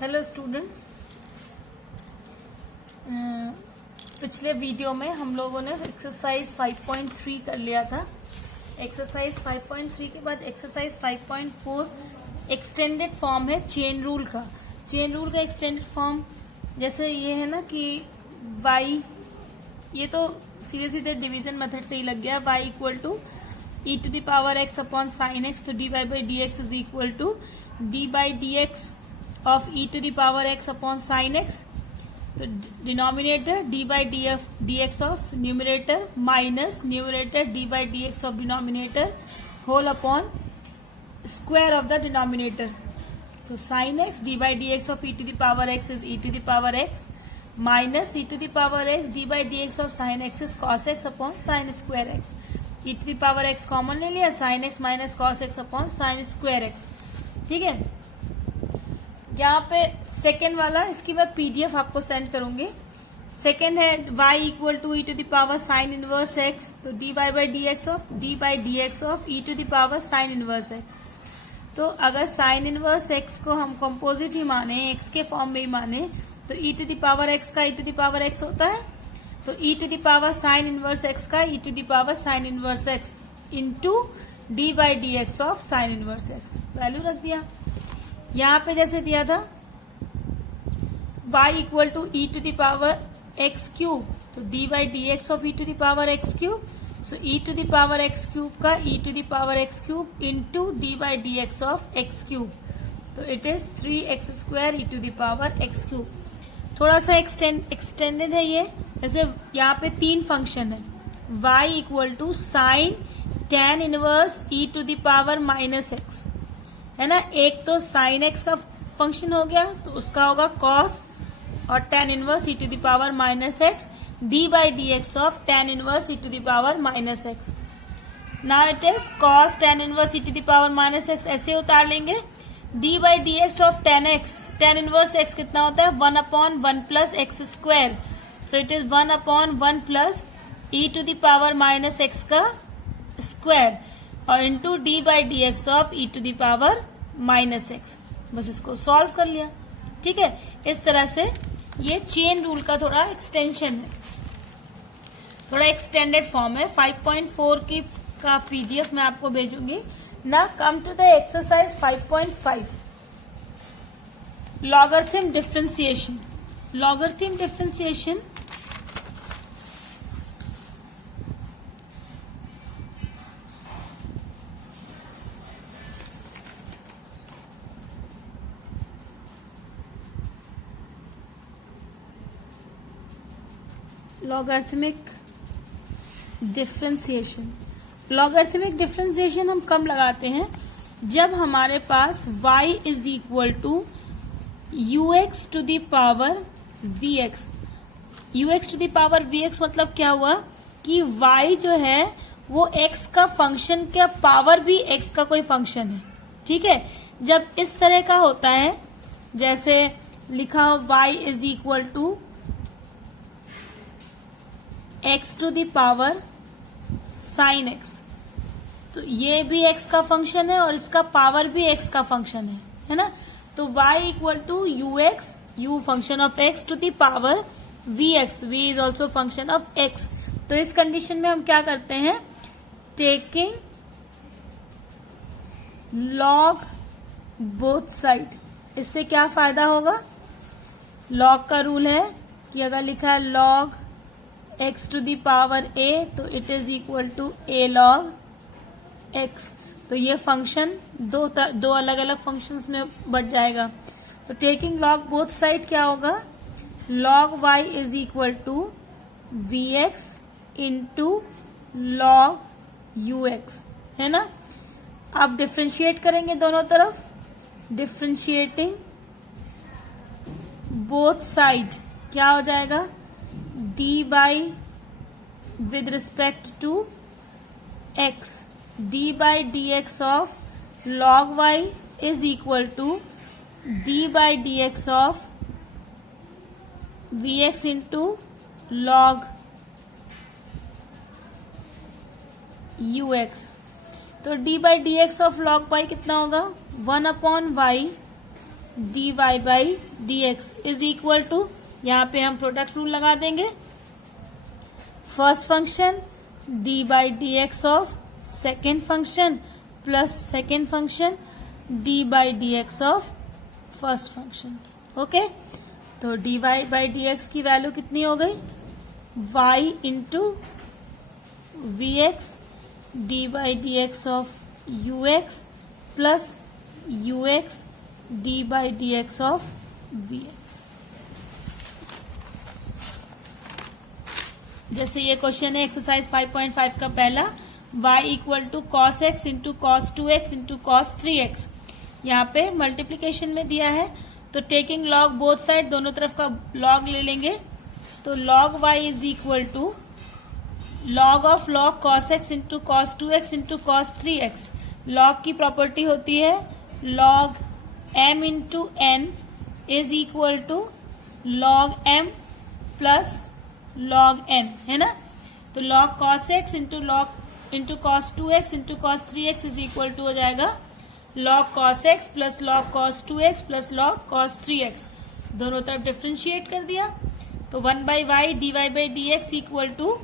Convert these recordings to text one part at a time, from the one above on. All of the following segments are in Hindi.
हेलो स्टूडेंट्स, पिछले वीडियो में हम लोगों ने एक्सरसाइज 5.3 कर लिया था। एक्सरसाइज 5.3 के बाद एक्सरसाइज 5.4 एक्सटेंडेड फॉर्म है चेन रूल का। चेन रूल का एक्सटेंडेड फॉर्म जैसे ये है ना कि y, ये तो सीधे सीधे डिवीजन मेथड से ही लग गया। y equal to e to the power x upon sine x, तो dy by d x is equal to d by d x of e to the power x upon sine x। तो denominator d by d x of numerator minus numerator d by d x of denominator whole upon square of the denominator. तो sine x d by d x of e to the power x is e to the power x minus e to the power x d by d x of sine x is cos x upon sine square x। e to the power x common ले लिया, sine x minus cos x upon sine square x। ठीक है, यहाँ पे सेकेंड वाला, इसके बाद पीडीएफ आपको सेंड करूंगी। सेकेंड है y equal to e to the power sine inverse x, तो dy by d x of d by d x of e to the power sine inverse x। तो अगर साइन इनवर्स x को हम कंपोजिट ही माने, x के फॉर्म में ही माने, तो e to the power x का e to the power x होता है। तो e to the power sine inverse x का e to the power sine inverse x into d by d x of sine inverse x। Value रख दिया। यहाँ पे जैसे दिया था y equal to e to the power x cube, तो d by d x of e to the power x cube. So e to the power x cube का e to the power x cube into d by d x of x cube. तो it is 3x square e to the power x cube. थोड़ा सा एक्सटेंडेड है ये। जैसे यहाँ पे तीन फंक्शन है, y equal to sine tan inverse e to the power minus x, है ना। एक तो साइन एक्स का फंक्शन हो गया, तो उसका होगा कॉस और tan inverse e to the power minus x d by d x of tan inverse e to the power minus x. Now it is cos tan inverse e to the power minus x, ऐसे उतार लेंगे। D by d x of tan x, tan inverse x कितना होता है, 1 upon 1 plus x square. So it is 1 upon 1 plus e to the power minus x का स्क्वायर और into d by d x of e to the power minus x. बस इसको सॉल्व कर लिया। ठीक है, इस तरह से ये चेन रूल का थोड़ा एक्सटेंशन है, थोड़ा एक्सटेंडेड फॉर्म है। 5.4 की का पीडीएफ मैं आपको भेजूंगी ना। Come to the exercise 5.5 logarithm differentiation. Logarithm differentiation logarithmic differentiation. Logarithmic differentiation हम कब लगाते हैं, जब हमारे पास y is equal to ux to the power vx। ux to the power vx मतलब क्या हुआ कि y जो है वो x का फंक्शन का पावर भी x का कोई फंक्शन है। ठीक है, जब इस तरह का होता है, जैसे लिखा हो y is equal to x to the power sine x, तो ये भी x का फंक्शन है और इसका पावर भी x का फंक्शन है ना। तो y equal to ux, u function of x to the power vx, v is also function of x। तो इस कंडीशन में हम क्या करते हैं, टेकिंग log बोथ साइड। इससे क्या फायदा होगा, log का रूल है कि अगर लिखा है log x to the power a, तो it is equal to a log x। तो ये फंक्शन दो अलग अलग फंक्शंस में बढ़ जाएगा। तो टेकिंग log बोथ साइड क्या होगा, log y is equal to vx into log ux, है ना। आप डिफ्रेंशिएट करेंगे दोनों तरफ, डिफ्रेंशिएटिंग बोथ साइड क्या हो जाएगा, d by with respect to x, d by d x of log y is equal to d by d x of vx into log ux। तो d by d x of log y कितना होगा, 1 upon y dy by d x is equal to, यहाँ पे हम प्रोडक्ट रूल लगा देंगे, first function d by d x of second function plus second function d by d x of first function. Okay, तो d y by d x की वैल्यू कितनी हो गई, y into v x d by d x of u x plus u x d by d x of v x. जैसे ये क्वेश्चन है एक्सरसाइज 5.5 का पहला, y equal to cos x into cos 2x into cos 3x. यहाँ पे मल्टीप्लीकेशन में दिया है, तो टेकिंग लॉग बोथ साइड, दोनों तरफ का लॉग ले लेंगे, तो log y is equal to log of log cos x into cos 2x into cos 3x. Log की प्रॉपर्टी होती है log m into n is equal to log m plus log n, है ना. तो log cos x into cos 2x into cos 3x is equal to हो जाएगा log cos x plus log cos 2x plus log cos 3x. दोनों तरफ डिफ्रेंशिएट कर दिया, तो 1 by y d y by d x equal to,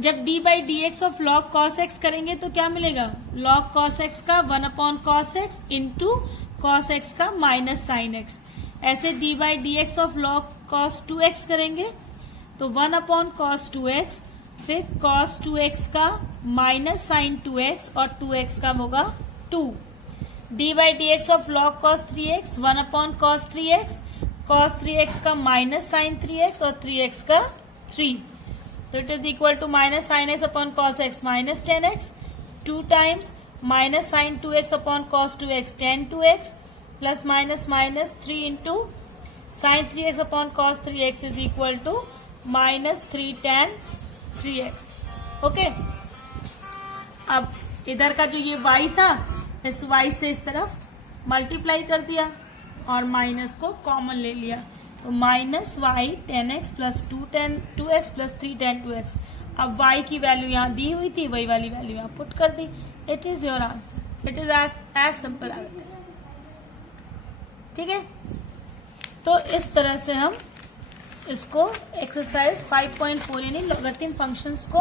जब d by d x of log cos x करेंगे तो क्या मिलेगा, लॉग कॉस एक्स का 1 upon cos x into cos x का माइनस साइन एक्स. ऐसे d by d x of log cos 2x करेंगे तो 1 अपॉन कॉस 2x, फिर कॉस 2x का माइनस साइन 2x और 2x का होगा 2. d by d x of log cos 3x 1 upon cos 3x, cos 3x का माइनस साइन 3x और 3x का 3. तो it is equal to minus sine x upon cos x minus 10x, 2 times minus sine 2x upon cos 2x 10 2x plus minus minus 3 into sine 3x upon cos 3x is equal to minus 3 tan 3x. Okay, अब इधर का जो ये y था, इस y से इस तरफ मल्टीप्लाई कर दिया और माइनस को कॉमन ले लिया, तो minus y 10x plus 2x plus 3 tan 2x. अब y की वैल्यू यहाँ दी हुई थी, वही वाली वैल्यू यहाँ पुट कर दी. It is your answer. It is as simple as it is. ठीक है, तो इस तरह से हम इसको एक्सरसाइज 5.4 यानी लॉगरिथम फंक्शंस को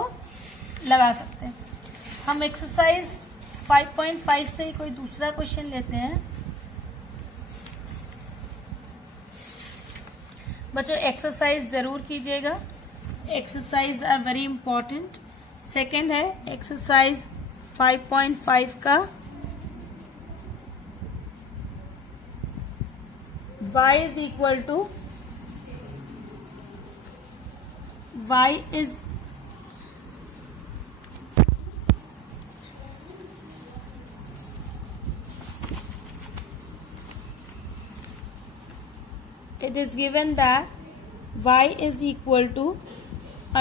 लगा सकते हैं. हम एक्सरसाइज 5.5 से कोई दूसरा क्वेश्चन लेते हैं. बच्चों एक्सरसाइज जरूर कीजिएगा, exercise are very important. Second है एक्सरसाइज 5.5 का y is equal to y is it is given that y is equal to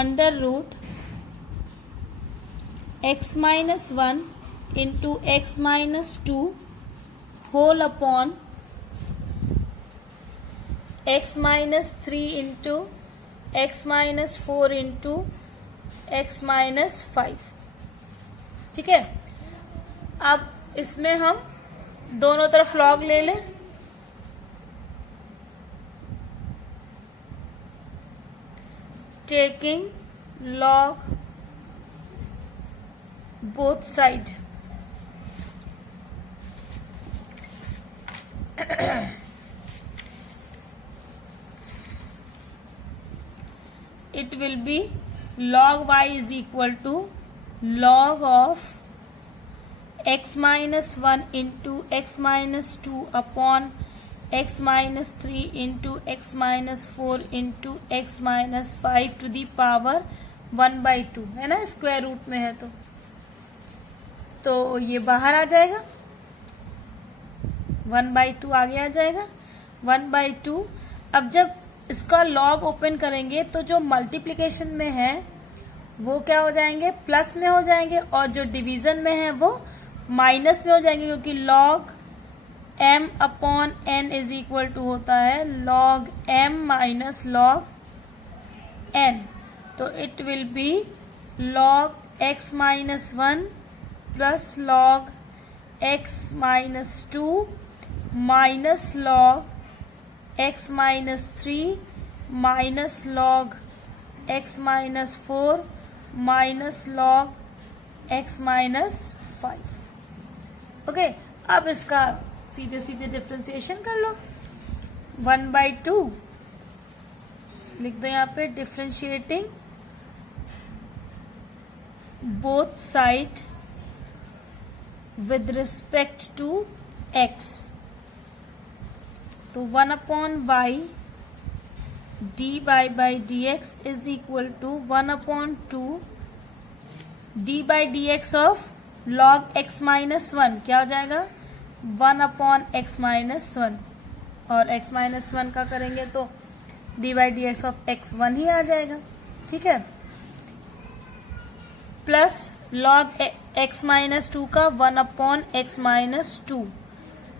under root x minus 1 into x minus 2 whole upon x minus 3 into x minus 4 into x minus 5. ठीक है, अब इसमें हम दोनों तरफ लॉग ले लें. Taking log both side, it will be log y is equal to log of x minus 1 into x minus 2 upon x minus 3 into x minus 4 into x minus 5 to the power 1 by 2, है ना, स्क्वायर रूट में है तो ये बाहर आ जाएगा, 1 by 2 आगे आ जाएगा, 1 by 2. अब जब इसका लॉग ओपन करेंगे तो जो मल्टीप्लिकेशन में है वो क्या हो जाएंगे, प्लस में हो जाएंगे, और जो डिवीजन में है वो माइनस में हो जाएंगे, क्योंकि log m upon n is equal to होता है log m minus log n. तो it will be log x minus 1 plus log x minus 2 minus log x minus 3 minus log x minus 4 minus log x minus 5। Okay, अब इसका सीधे सीधे डिफ्रेंसिएशन कर लो। 1/2 लिख दो यहाँ पे, differentiating both side with respect to x, तो 1/y dy by dx is equal to 1/2 dy by dx of log x minus 1, क्या हो जाएगा 1/x माइनस 1, और x माइनस 1 का करेंगे तो dy by dx of x 1 ही आ जाएगा। ठीक है, प्लस log x माइनस 2 का 1/x minus 2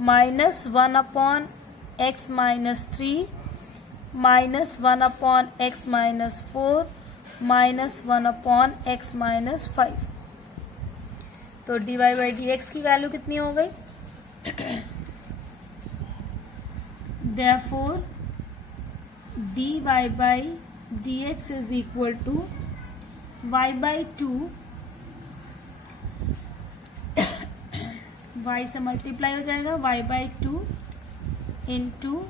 minus 1/x minus 3 minus 1/x minus 4 minus 1/x minus 5। तो dy by dx की वैल्यू कितनी हो गई? Therefore dy by dx is equal to y/2, y से मल्टीप्लाई हो जाएगा, y/2 into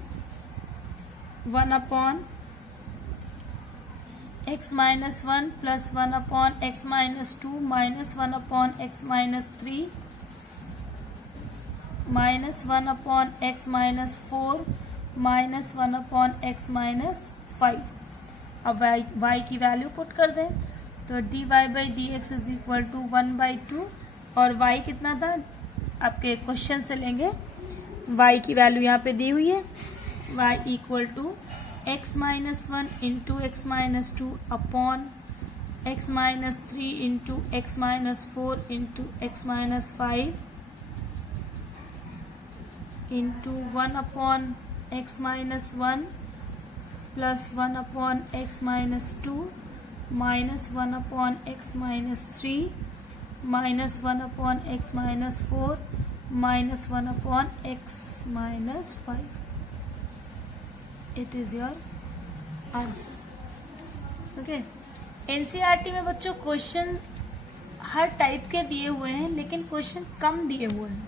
1/x minus 1 plus 1/x minus 2 minus 1/x minus 3 minus 1/x minus 4 minus 1/x minus 5। अब y की वैल्यू पुट कर दें, तो dy by dx is equal to 1/2, और y कितना था आपके क्वेश्चन से लेंगे, y की वैल्यू यहाँ पे दी हुई है, y equal to x minus 1 into x minus 2 upon x minus 3 into x minus 4 into x minus 5 into 1/x minus 1 plus 1/x minus 2 minus 1/x minus 3 minus 1/x minus 4 minus 1/x minus 5। It is your answer. Okay, NCERT में बच्चों क्वेश्चन हर टाइप के दिए हुए हैं, लेकिन क्वेश्चन कम दिए हुए हैं।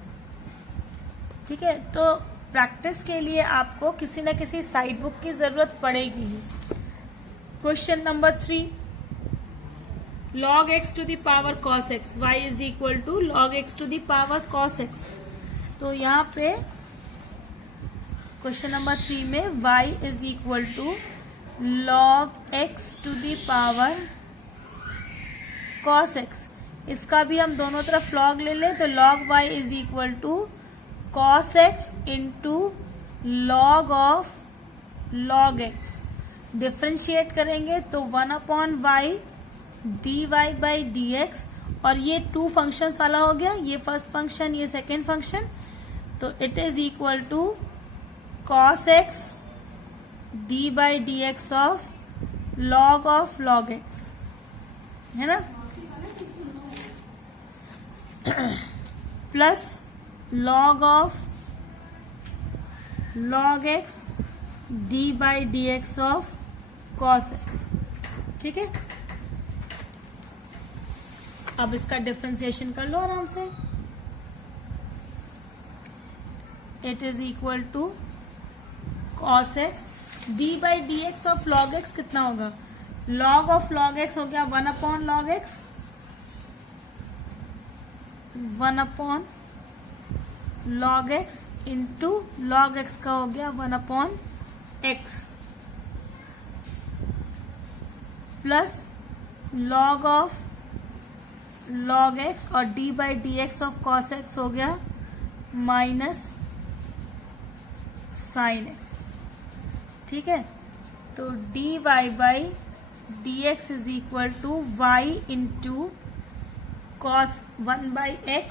ठीक है, तो प्रैक्टिस के लिए आपको किसी न किसी साइड बुक की जरूरत पड़ेगी। Question number 3, log x to the power cos x, y is equal to log x to the power cos x। तो यहाँ पे क्वेश्चन नंबर 3 में y is equal to log x to the power cos x, इसका भी हम दोनों तरफ log ले लें, तो log y is equal to cos x into log of log x। Differentiate करेंगे तो 1/y dy by dx, और ये 2 फंक्शंस वाला हो गया, ये फर्स्ट फंक्शन ये सेकेंड फंक्शन, तो it is equal to cos x dy by dx of log x, है ना, plus log of log x dy by dx of cos x। ठीक है, अब इसका डिफरेंशिएशन कर लो आराम से। It is equal to cos x dy by dx of log x कितना होगा, log ऑफ log x हो गया 1/log x, 1/log x into log x का हो गया 1/x, plus log of log x और d by dx of cos x हो गया माइनस sin x। ठीक है, तो dy by dx is equal to y into cos 1/x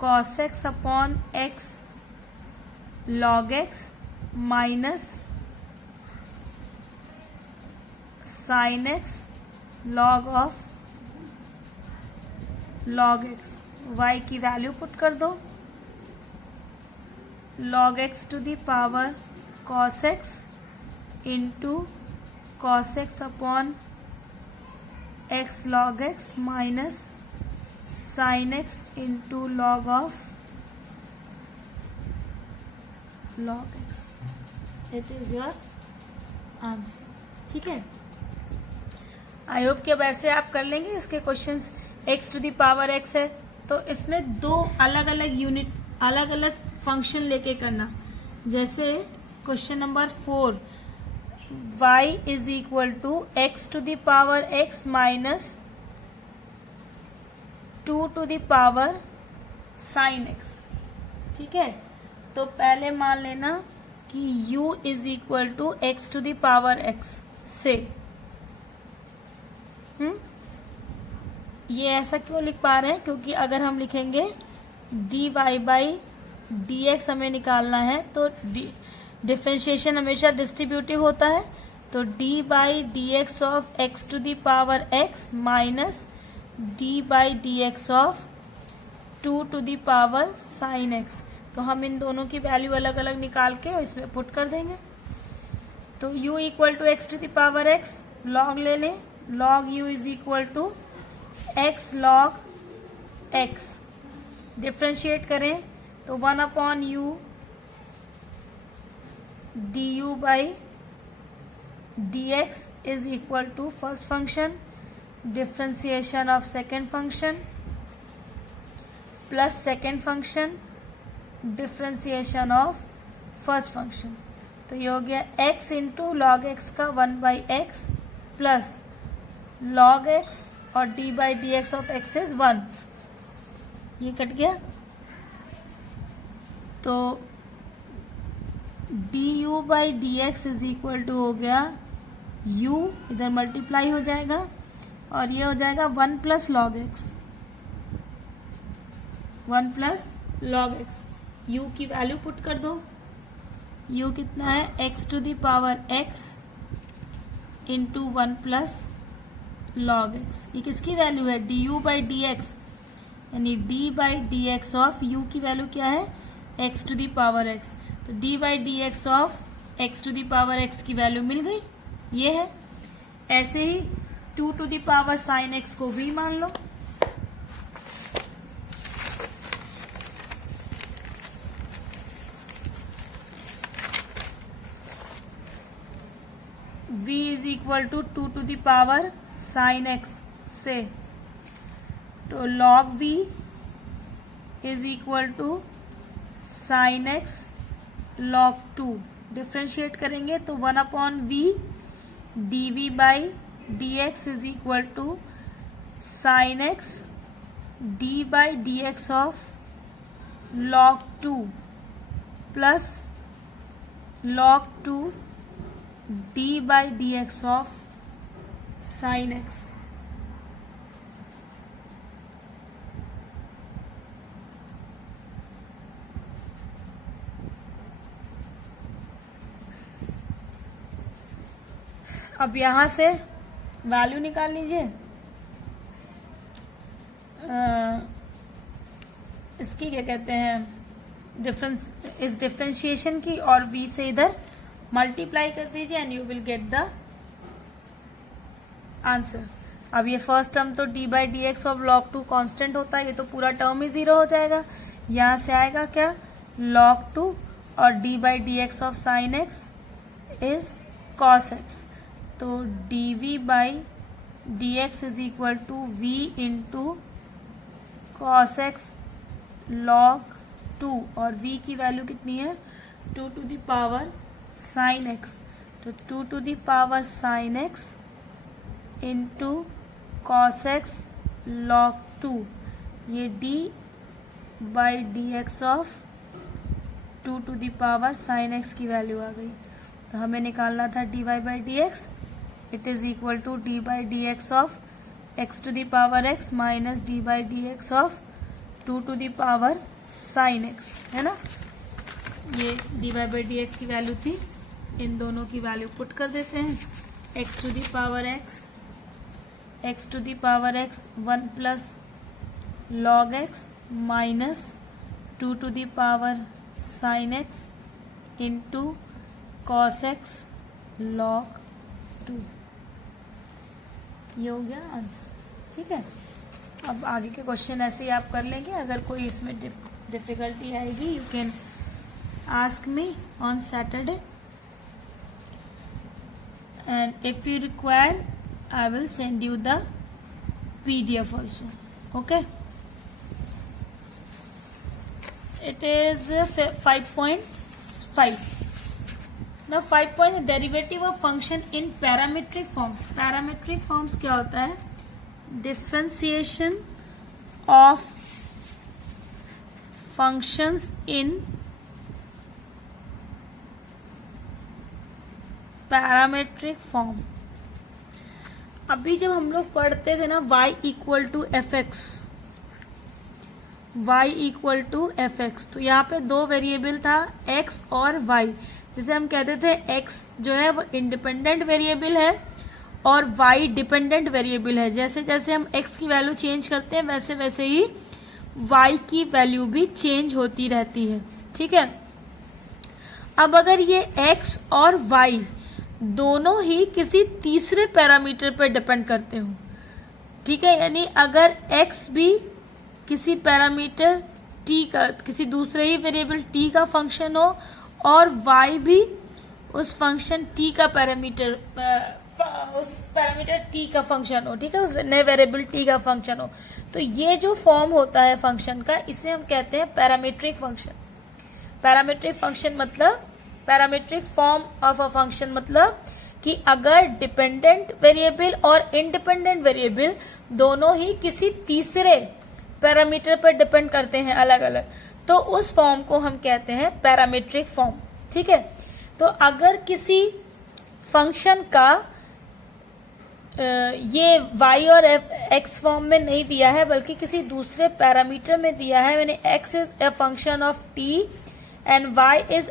cos x upon x log x minus sin x log of log x, y की वैल्यू पुट कर दो, log x to the power cos x into cos x upon x log x minus sin x into log of log x. It is your answer. ठीक है, आई होप कि अब ऐसे आप कर लेंगे इसके questions. x to the power x है तो इसमें दो अलग अलग यूनिट, अलग अलग फंक्शन लेके करना. जैसे question number 4, y is equal to x to the power x minus 2 to the power sin x. ठीक है, तो पहले मान लेना कि u is equal to x to the power x से ये ऐसा क्यों लिख पा रहे हैं, क्योंकि अगर हम लिखेंगे dy बाई dx हमें निकालना है तो डिफ्रेंशिएशन हमेशा डिस्ट्रीब्यूटिव होता है. तो d by d x of x to the power x minus d by d x of 2 to the power sine x. तो हम इन दोनों की वैल्यू अलग अलग निकाल के इसमें पुट कर देंगे. तो u equal to x to the power x, log ले लें, log u is equal to x log x. Differentiate करें तो 1 upon u du by dx is equal to first function differentiation of second function plus second function differentiation of first function. तो ये हो गया x इंटू लॉग एक्स का 1 by x plus log x और d by d x of x is 1. ये कट गया तो du by d x is equal to हो गया u, इधर मल्टीप्लाई हो जाएगा और ये हो जाएगा 1 plus log x, 1 plus log x. u की वैल्यू पुट कर दो, u कितना है x to the power x into 1 plus log x. ये किसकी वैल्यू है, du बाई डी एक्स, यानी d by d x of u की वैल्यू क्या है x to the power x. तो d by d x of x to the power x की वैल्यू मिल गई, ये है. ऐसे ही 2 to the power sine x को भी मान लो. v is equal to 2 to the power sine x से, तो log v is equal to sine x log 2. Differentiate करेंगे तो 1 upon v dv by d x is equal to sine x d by d x of log 2 plus log 2 d by d x of sine x. अब यहां से वैल्यू निकाल लीजिए इसकी, क्या कहते हैं, डिफरेंस, इस डिफरेंशिएशन की, और v से इधर मल्टीप्लाई कर दीजिए and you will get the answer. अब ये फर्स्ट टर्म तो d by d x of log 2 constant होता है, ये तो पूरा टर्म ही 0 हो जाएगा. यहां से आएगा क्या, log 2 और d by d x of sine x is cos x. तो dv by d x is equal to v into cos x log 2, और v की वैल्यू कितनी है 2 to the power sine x. तो 2 to the power sine x into cos x log 2, ये d by d x of 2 to the power sine x की वैल्यू आ गई. तो हमें निकालना था dy by d x, it is equal to d by d x of x to the power x minus d by d x of 2 to the power sine x, है ना. ये dy बाई डी एक्स की वैल्यू थी, इन दोनों की वैल्यू पुट कर देते हैं. x to the power x x to the power x 1 plus log x minus 2 to the power sine x into cos x log 2। ये हो गया आंसर, ठीक है। अब आगे के क्वेश्चन ऐसे ही आप कर लेंगे। अगर कोई इसमें डिफिकल्टी आएगी you can ask me on Saturday and if you require I will send you the PDF also. Okay, it is 5.5. now 5 point derivative of function in parametric forms. Parametric forms क्या होता है? Differentiation of functions in parametric form. अभी जब हम लोग पढ़ते थे ना y equal to f x, y equal to f x, तो यहाँ पे दो वेरिएबल था x और y। जिसे हम कहते थे x जो है वो इंडिपेंडेंट वेरिएबल है और y डिपेंडेंट वेरिएबल है। जैसे जैसे हम x की वैल्यू चेंज करते हैं वैसे वैसे ही y की वैल्यू भी चेंज होती रहती है, ठीक है। अब अगर ये x और y दोनों ही किसी तीसरे पैरामीटर पर डिपेंड करते हो, ठीक है, यानी अगर x भी किसी पैरामीटर t का, किसी दूसरे ही वेरिएबल t का फंक्शन हो और y भी उस फंक्शन t का पैरामीटर उस पैरामीटर t का फंक्शन हो, ठीक है, उस नए वेरिएबल t का फंक्शन हो, तो ये जो फॉर्म होता है फंक्शन का इसे हम कहते हैं पैरामीट्रिक फंक्शन। पैरामीट्रिक फंक्शन मतलब parametric form of a function मतलब कि अगर डिपेंडेंट वेरिएबल और इंडिपेंडेंट वेरिएबल दोनों ही किसी तीसरे पैरामीटर पर डिपेंड करते हैं अलग अलग, तो उस फॉर्म को हम कहते हैं पैरामीट्रिक फॉर्म, ठीक है। तो अगर किसी फंक्शन का ये y और x फॉर्म में नहीं दिया है बल्कि किसी दूसरे पैरामीटर में दिया है, यानी x is a function of t and y is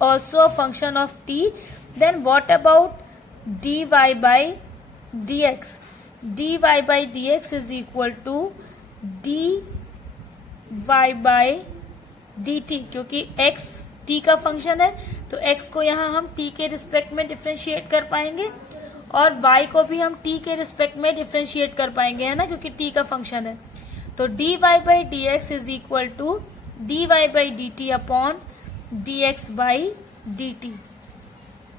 also a function of t, then what about dy by dx? dy by dx is equal to dy by dt, क्योंकि x t का फंक्शन है तो x को यहाँ हम t के रिस्पेक्ट में डिफ्रेंशिएट कर पाएंगे और y को भी हम t के रिस्पेक्ट में डिफ्रेंशिएट कर पाएंगे, है ना, क्योंकि t का फंक्शन है। तो dy by dx is equal to dy by dt upon dx by dt,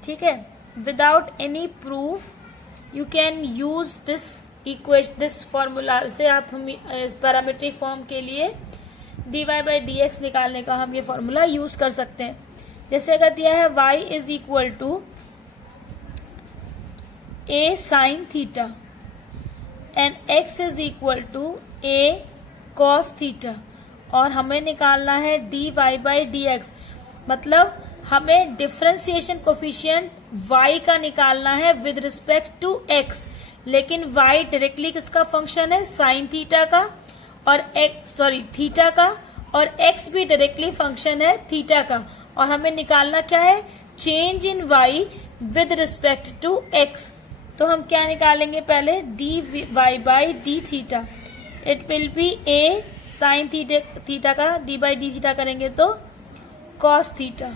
ठीक है। Without any proof you can use this equation, this formula से आप हम इस पैरामीट्रिक फॉर्म के लिए dy by dx निकालने का हम ये फॉर्मूला यूज कर सकते हैं। जैसे अगर दिया है y is equal to a sine theta and x is equal to a cos theta और हमें निकालना है dy by dx, मतलब हमें डिफरेंशिएशन कोफिशिएंट y का निकालना है विद रिस्पेक्ट टू x, लेकिन y डायरेक्टली किसका फंक्शन है? साइन थीटा का और थीटा का, और x भी डायरेक्टली फंक्शन है थीटा का, और हमें निकालना क्या है? Change in y with respect to x। तो हम क्या निकालेंगे? पहले dy by d theta, it will be a sine theta का d by d थीटा करेंगे तो cos थीटा,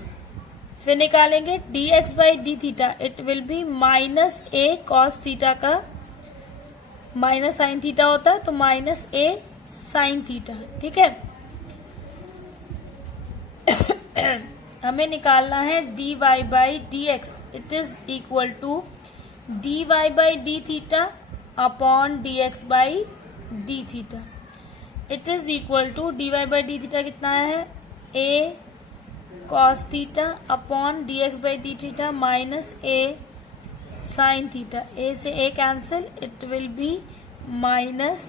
फिर निकालेंगे dx by d theta, it will be minus a cos theta का, माइनस साइन थीटा होता है तो माइनस a साइन थीटा, ठीक है। हमें निकालना है dy by dx, it is equal to dy by d theta upon dx by d theta, it is equal to dy by d थीटा कितना है? a cos theta upon dx by d theta minus a sine theta, a से a cancel, it will be minus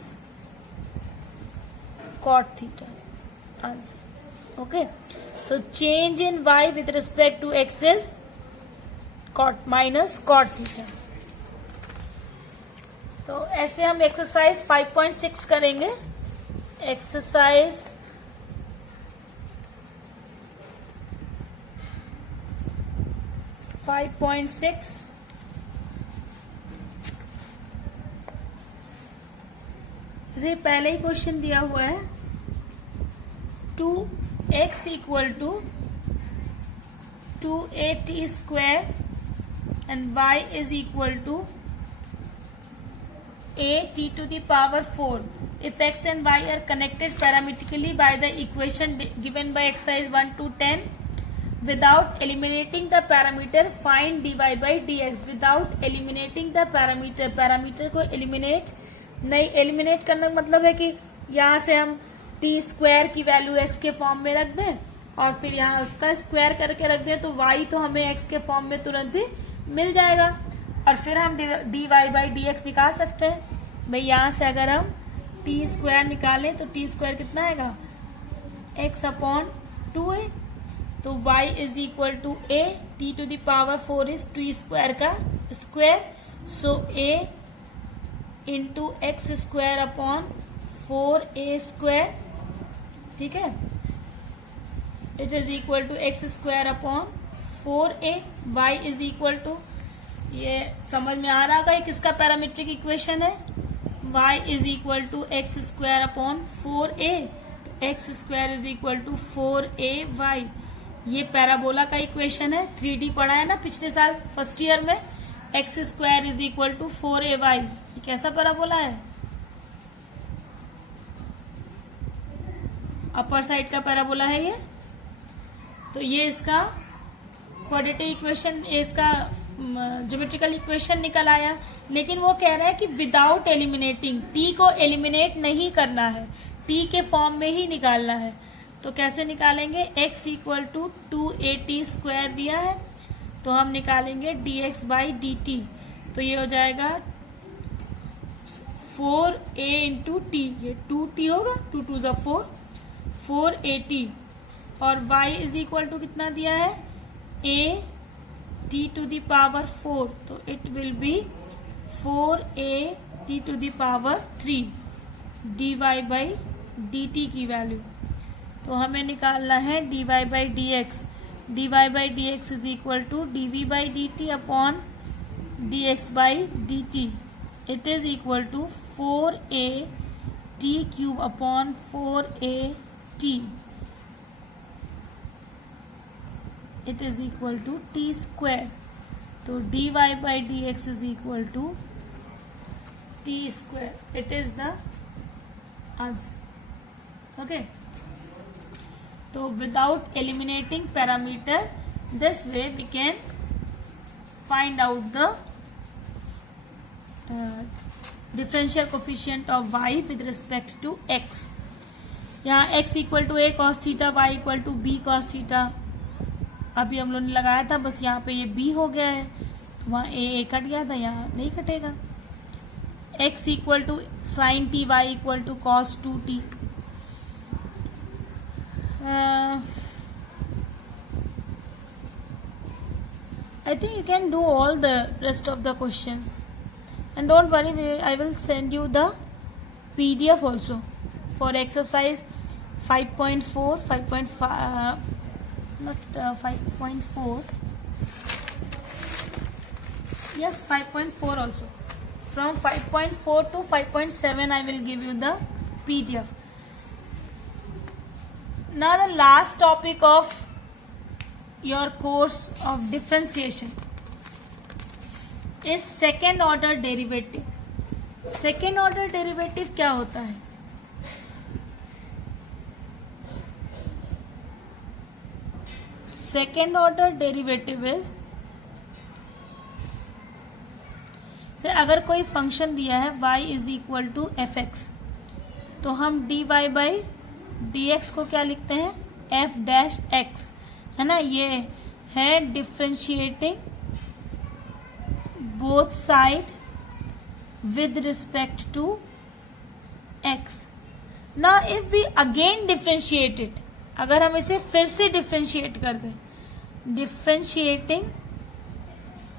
cot theta, answer. Okay, so change in y with respect to x is cot minus cot theta. तो ऐसे हम एक्सरसाइज 5.6 करेंगे। एक्सरसाइज 5.6 जैसे पहले ही क्वेश्चन दिया हुआ है 2x equal to 2at square and y is equal to a t to the power 4 if x and y are connected parametrically by the equation given by exercise 1 to 10 without eliminating the parameter find dy by dx without eliminating the parameter को eliminate नहीं, eliminate करने का मतलब है कि यहाँ से हम t स्क्वायर की वैल्यू x के फॉर्म में रख दें और फिर यहाँ उसका स्क्वायर करके रख दें तो y तो हमें x के फॉर्म में तुरंत ही मिल जाएगा और फिर हम dy by dx निकाल सकते हैं। भाई यहाँ से अगर हम t स्क्वायर निकालें तो t स्क्वायर कितना आएगा x अपॉन 2a, तो y is equal to a t to the power 4 is 2 square का स्क्वायर, so a into x square upon 4a square, ठीक है, it is equal to x square upon 4a, y is equal to, ये समझ में आ रहा होगा ये किसका पैरामीट्रिक इक्वेशन है, y is equal to x square upon 4a, तो x square is equal to 4ay, ये पैराबोला का इक्वेशन है। 3D पढ़ा है ना पिछले साल फर्स्ट ईयर में, x square is equal to 4ay, ये कैसा पैराबोला है, अपर साइड का पैराबोला है ये, तो ये इसका क्वाड्रेटिक इक्वेशन, इसका ज्योमेट्रिकल इक्वेशन निकल आया। लेकिन वो कह रहा है कि विदाउट एलिमिनेटिंग, टी को एलिमिनेट नहीं करना है, टी के फॉर्म में ही निकालना है। तो कैसे निकालेंगे, x equal to 2at square दिया है तो हम निकालेंगे dx बाई dt, तो ये हो जाएगा 4a इंटू टी, ये 2t होगा, 2 2 ज़ा 4, 4at, और y इज इक्वल टू कितना दिया है a t to the power 4, तो it will be 4a t to the power 3 dy by dt की वैल्यू, तो हमें निकालना है dy by dx, dy by dx is equal to dv by dt upon dx by dt, it is equal to 4a t cube upon 4a t, it is equal to t square, तो dy by dx is equal to t square, it is the answer. Okay, तो without eliminating parameter, this way we can find out the differential coefficient of y with respect to x। यहाँ x equal to a cos theta, y equal to b cos theta, अभी हम लोगों ने लगाया था, बस यहाँ पे ये b हो गया है, तो वहाँ a कट गया था, यहाँ नहीं कटेगा। x equal to sine t, y equal to cos 2t। I think you can do all the rest of the questions, and don't worry, I will send you the PDF also for exercise 5.4, 5.5, not 5.4, yes 5.4 also, from 5.4 to 5.7 I will give you the PDF. Now the last topic of your course of differentiation is second order derivative. Second order derivative क्या होता है, सेकेंड ऑर्डर डेरिवेटिव इज, अगर कोई फंक्शन दिया है y is equal to f x, तो हम dy बाई dx को क्या लिखते हैं, f डैश x, है ना, ये है differentiating both side with respect to x. Now if we again differentiate it, अगर हम इसे फिर से डिफ्रेंशिएट कर दें, differentiating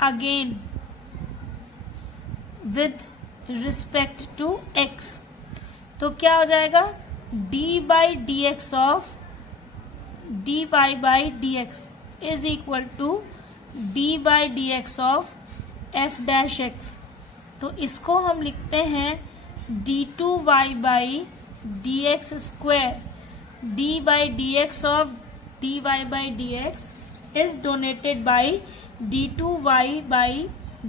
again with respect to x, तो क्या हो जाएगा, d by d x of dy by dx is equal to d by d x of f dash x। तो इसको हम लिखते हैं d2y by dx square, d by dx of dy by dx is donated by d2y by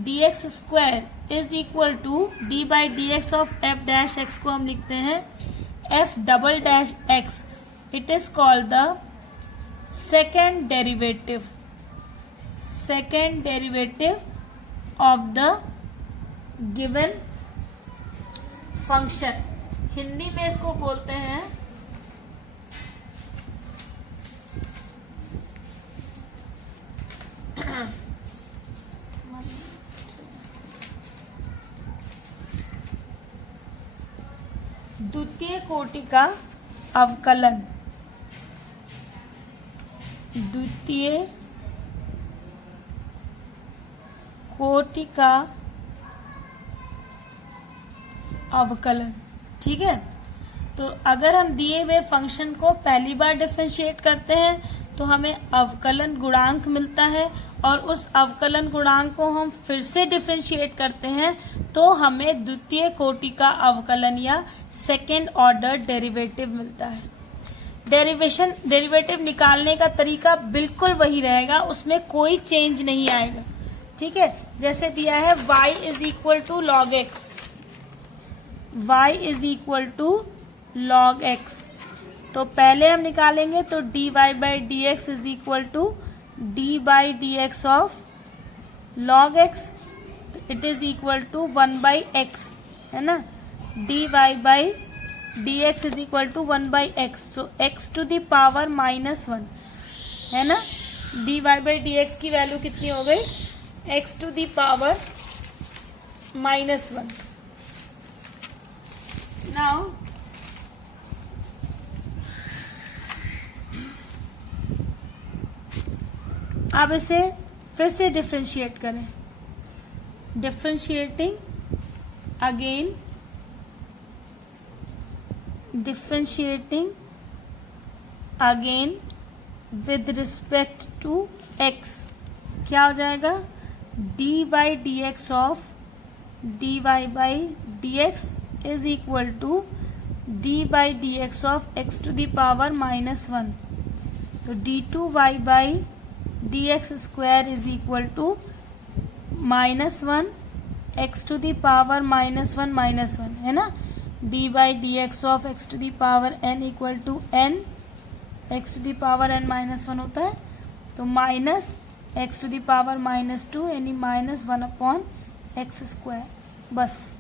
dx square is equal to d by dx of f dash x को हम लिखते हैं f double dash x. It is called the second derivative of the given function. Hindi में इसको बोलते हैं द्वितीय कोटि का अवकलन. द्वितीय कोटि का अवकलन. ठीक है, तो अगर हम दिए हुए फंक्शन को पहली बार डिफरेंशिएट करते हैं तो हमें अवकलन गुणांक मिलता है, और उस अवकलन गुणांक को हम फिर से डिफरेंशिएट करते हैं तो हमें द्वितीय कोटि का अवकलन या सेकेंड ऑर्डर डेरिवेटिव मिलता है. डेरिवेटिव निकालने का तरीका बिल्कुल वही रहेगा, उसमें कोई चेंज नहीं आएगा. ठीक है, जैसे दिया है y is equal to log x, y is equal to log x. तो पहले हम निकालेंगे तो dy by d x is equal to d by d x of log x. It is equal to 1 by x, है ना. dy by d x is equal to 1 by x, so x to the power -1, है ना. dy बाई डी एक्स की वैल्यू कितनी हो गई, x to the power -1. Now अब इसे फिर से डिफरेंशिएट करें. Differentiating again with respect to x. क्या हो जाएगा, dy by d x of dy by d x is equal to d by d x of x to the power -1. तो d2y by d x square is equal to -1 x to the power -1, है ना. D by d x of x to the power n equal to n x to the power n-1 होता है, तो minus x to the power -2 यानी -1 अपॉन x स्क्वायर. बस